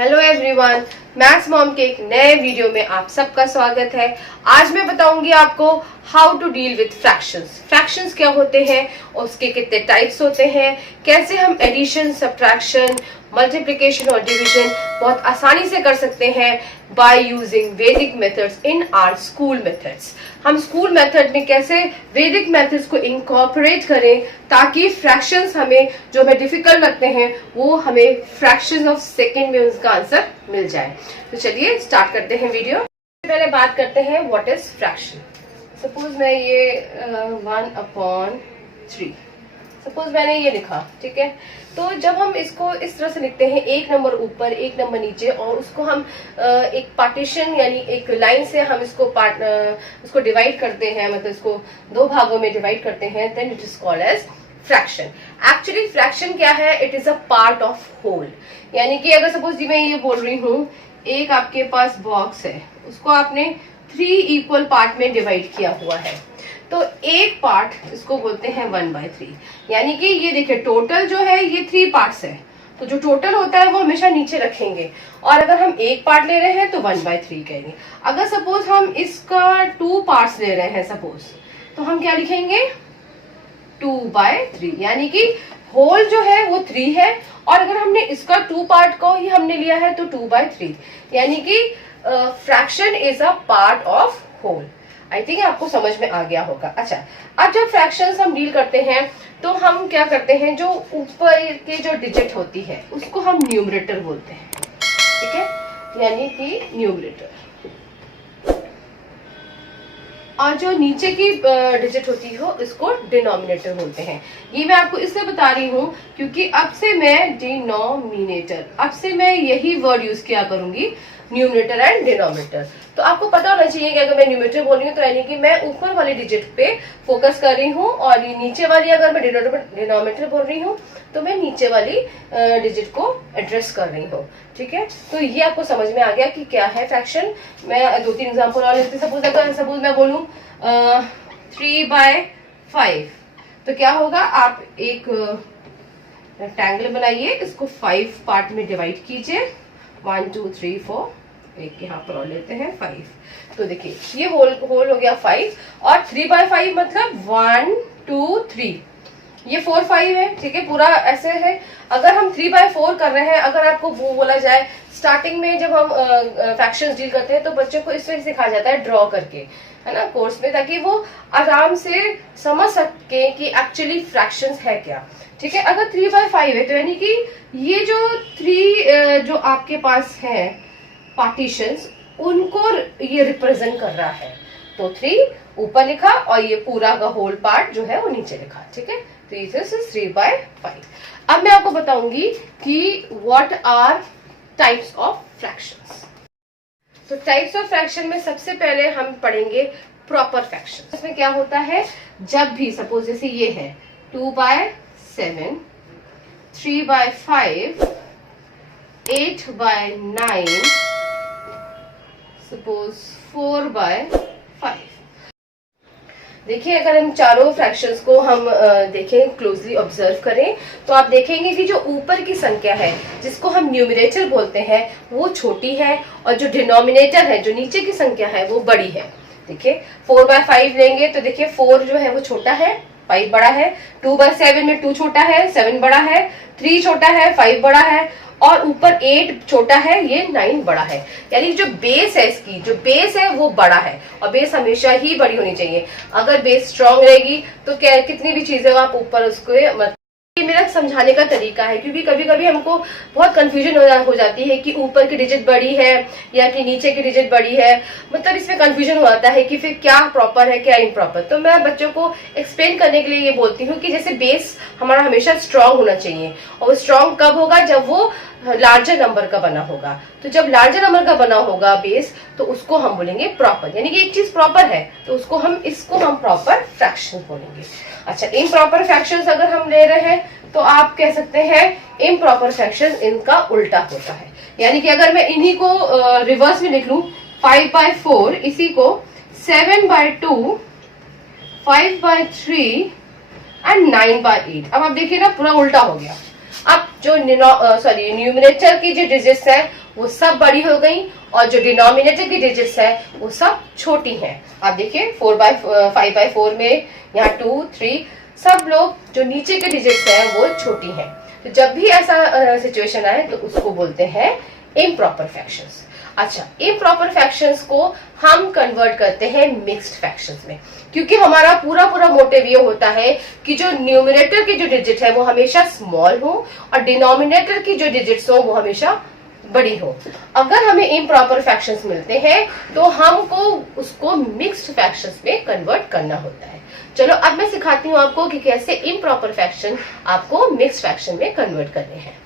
Hello everyone, maths mom के एक नए वीडियो में आप सबका स्वागत है। आज मैं बताऊंगी आपको how to deal with fractions. Fractions क्या होते हैं, उसके कितने टाइप्स होते हैं, कैसे हम एडिशन, सब्ट्रैक्शन, मल्टीप्लिकेशन और डिवीजन बहुत आसानी से कर सकते हैं by using Vedic methods in our school methods. हम स्कूल मेथड में कैसे वैदिक मेथड्स को इनकॉर्पोरेट करें ताकि फ्रैक्शंस हमें जो हमें डिफिकल्ट लगते हैं वो हमें फ्रैक्शंस ऑफ सेकेंड में उसका आंसर मिल जाए। तो चलिए स्टार्ट करते हैं वीडियो। पहले बात करते हैं व्हाट इज फ्रैक्शन। सपोज मैं ये 1/3 सपोज मैंने ये लिखा, ठीक है। तो जब हम इसको इस तरह से लिखते हैं, एक नंबर ऊपर एक नंबर नीचे, और उसको हम एक पार्टीशन यानी एक लाइन से हम उसको डिवाइड करते हैं, मतलब इसको दो भागों में डिवाइड करते हैं, then it is called as fraction. Actually fraction क्या है? It is a part of whole. यानी कि अगर सपोज जी मैं ये बोल रही हूँ, एक आपके पास बॉक्स है, उसको आपने 3 इक्वल पार्ट में डिवाइड किया हुआ है, तो एक पार्ट इसको बोलते हैं 1/3। यानी कि ये देखिए टोटल जो है ये 3 पार्ट्स है, तो जो टोटल होता है वो हमेशा नीचे रखेंगे, और अगर हम एक पार्ट ले रहे हैं तो 1/3 कहेंगे। अगर सपोज हम इसका 2 पार्ट्स ले रहे हैं सपोज, तो हम क्या लिखेंगे? 2/3। यानी कि होल जो है वो 3 है, और अगर हमने इसका 2 पार्ट को ही हमने लिया है तो 2/3। यानी कि fraction is a part of whole. I think आपको समझ में आ गया होगा। अच्छा, अब जब फ्रैक्शंस हम डील करते हैं तो हम क्या करते हैं, जो ऊपर के जो डिजिट होती है उसको हम न्यूमरेटर बोलते हैं, ठीक है, यानी कि न्यूमरेटर, और जो नीचे की डिजिट होती है इसको डिनोमिनेटर बोलते हैं। ये मैं आपको इसलिए बता रही हूँ क्योंकि अब से मैं डिनोमिनेटर, अब से मैं यही वर्ड यूज किया करूंगी, न्यूमरेटर एंड डिनोमिनेटर। तो आपको पता होना चाहिए कि अगर मैं न्यूमरेटर बोल रही हूँ तो यानी कि मैं ऊपर वाली डिजिट पे फोकस कर रही हूँ, और ये नीचे वाली अगर मैं डिनोमिनेटर बोल रही हूँ तो मैं नीचे वाली डिजिट को एड्रेस कर रही हूँ, ठीक है। तो ये आपको समझ में आ गया कि क्या है फ्रैक्शन। मैं 2-3 एग्जाम्पल और लेती हूँ। सपोज मैं बोलूँ 3/5, तो क्या होगा, आप एक रेक्टेंगल बनाइए, इसको 5 पार्ट में डिवाइड कीजिए, 1 2 3 4, एक यहाँ पर और लेते हैं 5। तो देखिए ये होल हो गया 5, और 3/5 मतलब 1 2 3, ये 4 5 है, ठीक है, पूरा ऐसे है। अगर हम 3/4 कर रहे हैं, अगर आपको वो बोला जाए स्टार्टिंग में जब हम फ्रैक्शंस डील करते हैं तो बच्चों को इससे सिखाया जाता है ड्रॉ करके, है ना, कोर्स में, ताकि वो आराम से समझ सके कि एक्चुअली फ्रैक्शंस है क्या, ठीक है। अगर 3/5 है तो यानी कि ये जो 3 जो आपके पास है पार्टीशंस, उनको ये रिप्रेजेंट कर रहा है। तो 3 ऊपर लिखा और ये पूरा का होल पार्ट जो है वो नीचे लिखा, ठीक है। तो दिस इज 3/5। अब मैं आपको बताऊंगी कि what are types of fractions. तो टाइप्स ऑफ फ्रैक्शन में सबसे पहले हम पढ़ेंगे प्रॉपर फ्रैक्शन। इसमें क्या होता है, जब भी सपोज जैसे ये है 2/7, 3/5, 8/9, सपोज 4/5। देखिए अगर हम चारों फ्रैक्शंस को हम देखें, क्लोजली ऑब्जर्व करें, तो आप देखेंगे कि जो ऊपर की संख्या है जिसको हम न्यूमरेटर बोलते हैं वो छोटी है, और जो डिनोमिनेटर है, जो नीचे की संख्या है, वो बड़ी है। देखिए 4/5 लेंगे तो देखिए 4 जो है वो छोटा है, 5 बड़ा है। 2/7 में 2 छोटा है, 7 बड़ा है। 3 छोटा है, 5 बड़ा है, और ऊपर 8 छोटा है, ये 9 बड़ा है। यानी जो बेस है, इसकी जो बेस है वो बड़ा है, और बेस हमेशा ही बड़ी होनी चाहिए। अगर बेस स्ट्रांग रहेगी तो क्या कितनी भी चीजें आप ऊपर उसको, ये मेरा समझाने का तरीका है, क्योंकि कभी कभी हमको बहुत कंफ्यूजन हो जाती है कि ऊपर की डिजिट बड़ी है या कि नीचे की डिजिट बड़ी है, मतलब इसमें कंफ्यूजन हो जाता है कि फिर क्या प्रॉपर है क्या इम्प्रॉपर। तो मैं बच्चों को एक्सप्लेन करने के लिए ये बोलती हूँ कि जैसे बेस हमारा हमेशा स्ट्रांग होना चाहिए, और वो स्ट्रांग कब होगा, जब वो लार्जर नंबर का बना होगा। तो जब लार्जर नंबर का बना होगा बेस, तो उसको हम बोलेंगे प्रॉपर। यानी कि एक चीज प्रॉपर है तो इसको हम प्रॉपर फ्रैक्शन बोलेंगे। अच्छा, इम्प्रॉपर फ्रैक्शंस अगर हम ले रहे हैं तो आप कह सकते हैं इम्प्रॉपर फ्रैक्शन इनका उल्टा होता है। यानी कि अगर मैं इन्हीं को रिवर्स में लिख लूं, 5/4, इसी को 7/2, 5/3 एंड 9/8। अब आप देखिए ना, पूरा उल्टा हो गया। अब जो न्यूमरेटर की जो डिजिट्स है वो सब बड़ी हो गई और जो डिनोमिनेटर की डिजिट्स है वो सब छोटी हैं। आप देखिए 5/4 में यहाँ 2, 3 सब लोग जो नीचे के डिजिट्स हैं वो छोटी हैं। तो जब भी ऐसा सिचुएशन आए तो उसको बोलते हैं इम्प्रॉपर फ्रैक्शंस। अच्छा, इम्प्रॉपर फ्रैक्शंस को हम कन्वर्ट करते हैं मिक्स्ड फ्रैक्शंस में, क्योंकि हमारा पूरा मोटिव ये होता है कि जो न्यूमरेटर की जो डिजिट है वो हमेशा स्मॉल हो और डिनोमिनेटर की जो डिजिट्स हो वो हमेशा बड़ी हो। अगर हमें इम्प्रॉपर फ्रैक्शंस मिलते हैं तो हमको उसको मिक्स्ड फ्रैक्शंस में कन्वर्ट करना होता है। चलो अब मैं सिखाती हूँ आपको कि कैसे इम्प्रॉपर फ्रैक्शन आपको मिक्स्ड फ्रैक्शन में कन्वर्ट करने हैं।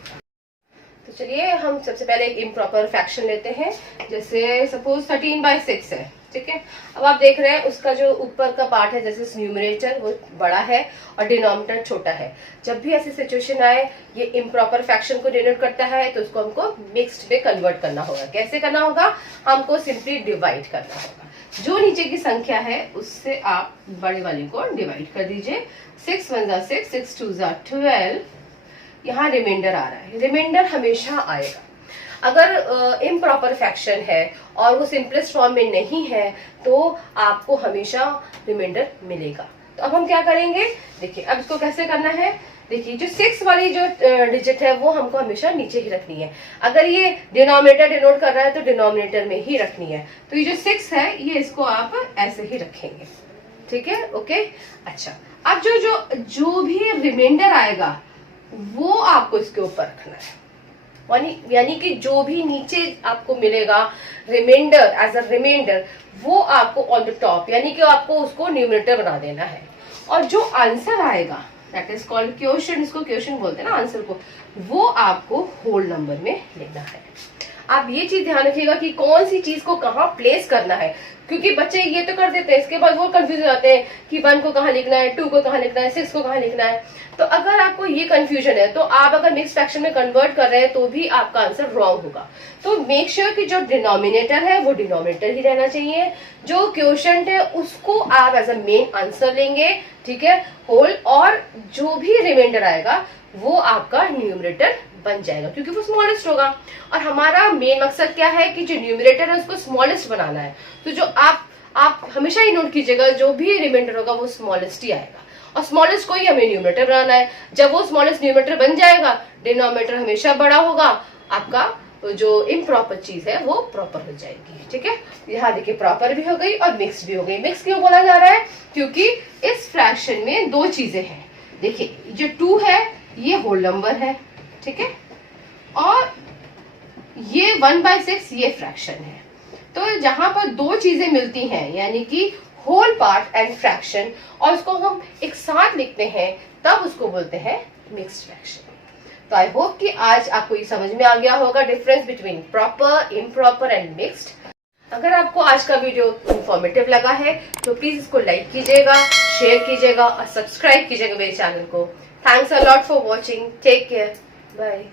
तो चलिए हम सबसे पहले एक इम्प्रॉपर फ्रैक्शन लेते हैं। जैसे सपोज 13/6 है, ठीक है। अब आप देख रहे हैं उसका जो ऊपर का पार्ट है जैसे न्यूमरेटर वो बड़ा है और डिनोमिनेटर छोटा है। जब भी ऐसी सिचुएशन आए ये इम्प्रॉपर फ्रैक्शन को डिनोट करता है तो उसको हमको मिक्स्ड में कन्वर्ट करना होगा। कैसे करना होगा? हमको सिंपली डिवाइड करना होगा। जो नीचे की संख्या है उससे आप बड़े वाले को डिवाइड कर दीजिए। 6 1 जा 6, 6 2 जा 12। यहाँ रिमाइंडर आ रहा है, रिमाइंडर हमेशा आएगा। अगर इम्प्रॉपर फ्रैक्शन है और वो सिंपलेस्ट फॉर्म में नहीं है तो आपको हमेशा रिमाइंडर मिलेगा। तो अब हम क्या करेंगे, देखिए अब इसको कैसे करना है। देखिए जो 6 वाली जो डिजिट है वो हमको हमेशा नीचे ही रखनी है। अगर ये डिनोमिनेटर डिनोट कर रहा है तो डिनोमिनेटर में ही रखनी है। तो ये जो 6 है ये इसको आप ऐसे ही रखेंगे, ठीक है, ओके। अच्छा, अब जो भी रिमाइंडर आएगा वो आपको इसके ऊपर रखना है, यानी कि जो भी नीचे आपको मिलेगा रिमाइंडर एज अ रिमाइंडर वो आपको ऑन द टॉप, यानी कि आपको उसको न्यूमरेटर बना देना है। और जो आंसर आएगा दैट इज कॉल्ड क्वेश्चन, इसको क्वेश्चन बोलते हैं ना आंसर को, वो आपको होल नंबर में लेना है। आप ये चीज ध्यान रखिएगा कि कौन सी चीज को कहाँ प्लेस करना है, क्योंकि बच्चे ये तो कर देते हैं इसके बाद वो कंफ्यूज हो जाते हैं कि 1 को कहाँ लिखना है, 2 को कहाँ लिखना है, 6 को कहाँ लिखना है। तो अगर आपको ये कंफ्यूजन है तो आप अगर मिक्स फ्रैक्शन में कन्वर्ट कर रहे हैं तो भी आपका आंसर रॉन्ग होगा। तो मेक श्योर कि जो डिनोमिनेटर है वो डिनोमिनेटर ही रहना चाहिए, जो क्वोशंट है उसको आप एज अ मेन आंसर लेंगे, ठीक है, होल, और जो भी रिमाइंडर आएगा वो आपका न्यूमरेटर बन जाएगा क्योंकि वो स्मॉलेस्ट होगा। और हमारा मेन मकसद क्या है कि जो न्यूमरेटर है उसको स्मॉलेस्ट बनाना है। तो जो आप हमेशा ही नोट कीजिएगा जो भी रिमाइंडर होगा वो स्मॉलेस्ट ही आएगा और स्मॉलेस्ट को ही हमें न्यूमरेटर बनाना है। जब वो स्मॉलेस्ट न्यूमरेटर बन जाएगा डिनोमिनेटर हमेशा बड़ा होगा, आपका जो इम्प्रॉपर चीज है वो प्रॉपर हो जाएगी, ठीक है। यहाँ देखिए प्रॉपर भी हो गई और मिक्स भी हो गई। मिक्स क्यों बोला जा रहा है? क्योंकि इस फ्रैक्शन में दो चीजें हैं। देखिए जो 2 है ये होल नंबर है, ठीक है, और ये 1/6 ये फ्रैक्शन है। तो जहां पर दो चीजें मिलती हैं यानी कि होल पार्ट एंड फ्रैक्शन और उसको हम एक साथ लिखते हैं तब उसको बोलते हैं मिक्स्ड फ्रैक्शन। तो आई होप कि आज आपको ये समझ में आ गया होगा difference between proper, improper and mixed. अगर आपको आज का वीडियो इंफॉर्मेटिव लगा है तो प्लीज इसको लाइक कीजिएगा, शेयर कीजिएगा और सब्सक्राइब कीजिएगा मेरे चैनल को। Thanks a lot for watching, take care, bye.